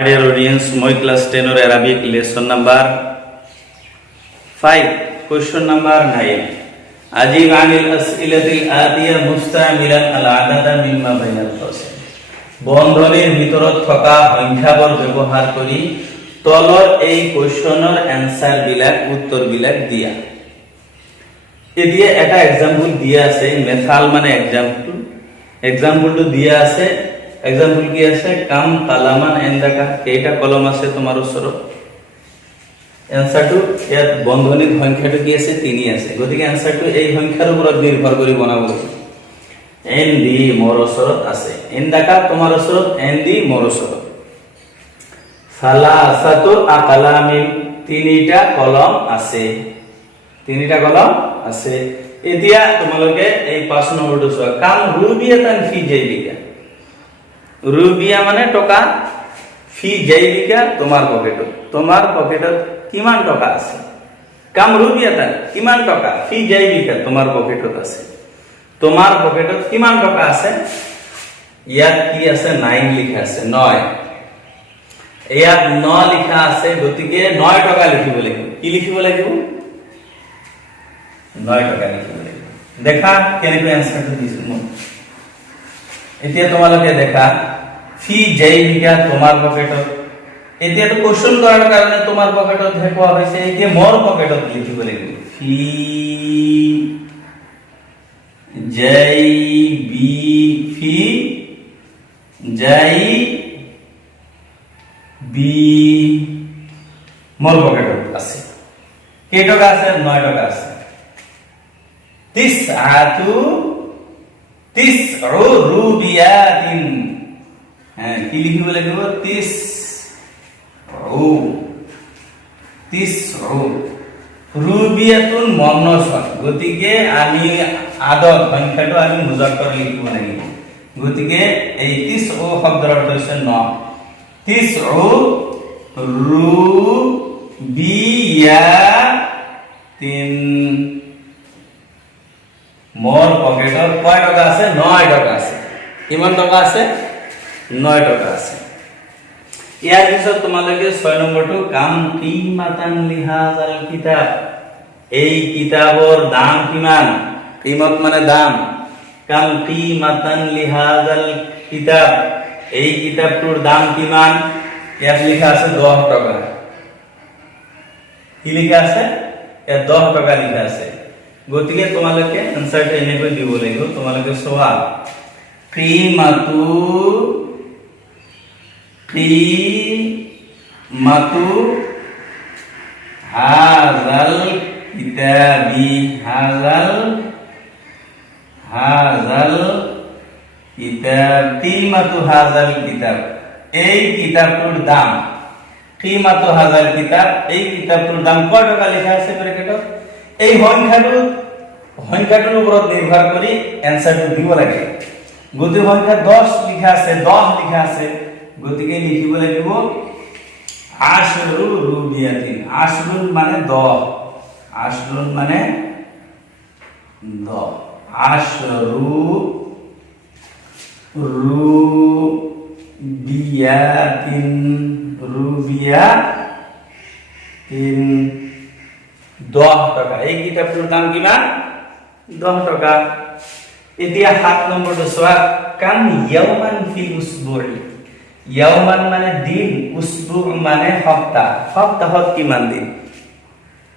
Dear audience, my class 10 or Arabic lesson number 5, question number 9. Ajib anil as'ilatil atiya mustamilan al adada mimma bainal qawsayn. বন্ধনীর ভিতৰত থকা সংখ্যাবোৰ ব্যৱহাৰ কৰি তলৰ এই কোৱেশ্চনৰ এনসাৰ বিলাক উত্তৰ বিলাক দিয়া। এতিয়া এটা एग्जांपल দিয়া আছে, মেথাল মানে एग्जांपलটো দিয়া আছে। एग्जांपल কি আছে? কাম কালামান এন্দাকা, কেইটা কলম আছে তোমাৰ ওচৰত? এনসাৰটো ইয়াত বন্ধনীৰ সংখ্যাটো কি আছে? 3 আছে। গতিকে এনসাৰটো এই সংখ্যাৰ ওপৰত নিৰ্ভৰ কৰি বনাব লাগিব। এন ডি মোৰ ওচৰত আছে, এন্দাকা তোমাৰ ওচৰত, এন ডি মোৰ ওচৰত। সালাসাতু আকলামিন, তিনিটা কলম আছে, তিনিটা কলম আছে। এতিয়া তোমালোকে এই 5 নম্বৰটো চোৱা। কাম ৰুবিয়াতান ফি জাইবিকা, ৰুবিয়া মানে টকা, ফি জাইবিকা তোমাৰ পকেটত কিমান টকা আছে? কাম ৰুবিয়াতান কিমান টকা, ফি জাইবিকা তোমাৰ পকেটত আছে, তোমাৰ পকেটত কিমান টকা আছে? ইয়াত কি আছে? 9 লিখা আছে, 9। ইয়াত 9 লিখা আছে, গতিকে 9 টকা লিখিব লাগিব। কি লিখিব লাগিব? 9 টকা লিখিব লাগিব। দেখা কেনেকৈ এনসারটো দিছো মই। এতিয়া তোমালোকে দেখা, ফি জাইবিকা তোমাৰ পকেটত। এতিয়াটো কোশ্চেন কৰাৰ কাৰণে তোমাৰ পকেটত কোৱা হৈছে, এতিয়া মোৰ পকেটত লিখিব লাগিব। ফি জাইবি, ফি জাইবি মোৰ পকেটত আছে। কেই টকা আছে? 9 টকা আছে। তিসআতু তিসউ রুবিয়াতিন, হ্যাঁ কি লিখিব লাগিব? তিসউ রুবিয়াতুন মুন্নাসা, গতিকে আমি আদত সংখ্যাটো আমি মুজাক্কার লিখিব লাগিব। গতিকে এই তিসউ শব্দৰ অৰ্থ হৈছে 9। তিসউ ৰুবিয়াতিন, মোৰ পকেটত কয় টকা আছে? 9 টকা আছে। কিমান টকা আছে? 9 টকা আছে। ইয়াৰ পিছত তোমালোকে 6 নম্বৰটো, কাম কিমাতান লিহাজাল কিতাব, এই কিতাবৰ দাম কিমান? কিমত মানে দাম। কাম কিমাতান লিহাজাল কিতাব, এই কিতাবটোৰ দাম কিমান? ইয়াত লিখা আছে 10 টকা। কি লিখা আছে? ইয়াত 10 টকা লিখা আছে। গতিকে তোমালোকে এনসারটো এনেকৈ দিব লাগিব। তোমালোকে চোৱা, কিমাতু হাজাল কিতাবি, হাজাল কিতাব, কিমাতু হাজাল কিতাব, এই কিতাবটোৰ দাম। কিমাতু হাজাল কিতাব, এই কিতাবটোৰ দাম কয় টকা লিখা আছে ব্ৰেকেটত? এই সংখ্যাটোৰ ওপৰত নিৰ্ভৰ কৰি এনসারটো দিব লাগে। গতিকে সংখ্যা 10 লিখা আছে, 10 লিখা আছে, গতিকে লিখিব লাগিব আশরু রুবিয়াতিন। আশরুন মানে 10, আশরুন মানে 10, আশরু রুবিয়াতিন, রুবিয়াতিন 10 টাকা। এই কিতাপটোৰ দাম কিমান? 10 টকা। এতিয়া 7 নম্বৰটো চোৱা, কাম ইয়াওমান ফি উসবুই, ইয়াওমান মানে দিন, উসবু মানে সপ্তাহ। সপ্তাহত কিমান দিন?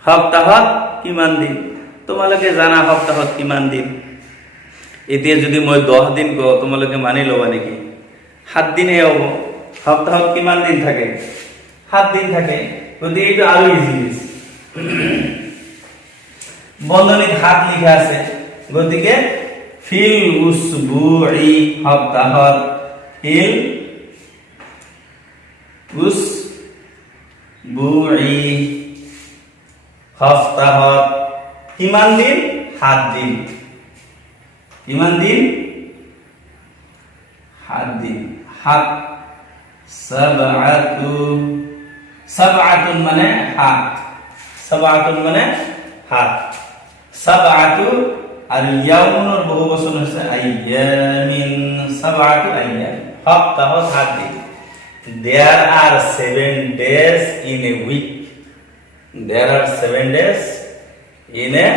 সপ্তাহত কিমান দিন? তোমালোকে জানা সপ্তাহত কিমান দিন? এতিয়া যদি মই 10 দিন কওঁ, তোমালোকে মানি ল'বা নেকি? 7 দিনহে হ'ব। সপ্তাহত কিমান দিন থাকে? 7 দিন থাকে। গতিকে এইটো আৰু ইজি। বন্ধনীত 7 লিখা আছে, গতিকে ফিল উসবুই সপ্তাহত, ফিল উসবুই সপ্তাহত কিমান দিন? 7 দিন। কিমান দিন? 7 দিন। 7 সাবআতুন মানে 7, সাবআতুন মানে 7, সাবআতু আর ইয়াউমুর বহু বচন আছে আইয়ামিন, সাবআতু আইয়াম, সপ্তাহ 7 দিন। There are 7 days in a week. There are 7 days in a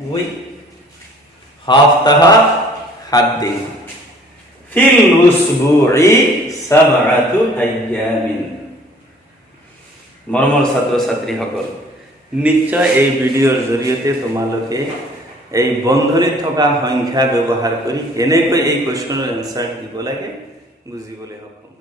week. Haftaha 7 দিন। ফিল উসবুই 7 আইয়ামিন। মৰমৰ ছাত্ৰ ছাত্ৰীসকল, নিশ্চয় এই ভিডিঅ'ৰ জৰিয়তে তোমালোকে এই বন্ধনীত থকা সংখ্যা ব্যৱহাৰ কৰি কেনেকৈ এই কুৱেশ্যনৰ এনচাৰ দিব লাগে বুজিবলৈ সক্ষম।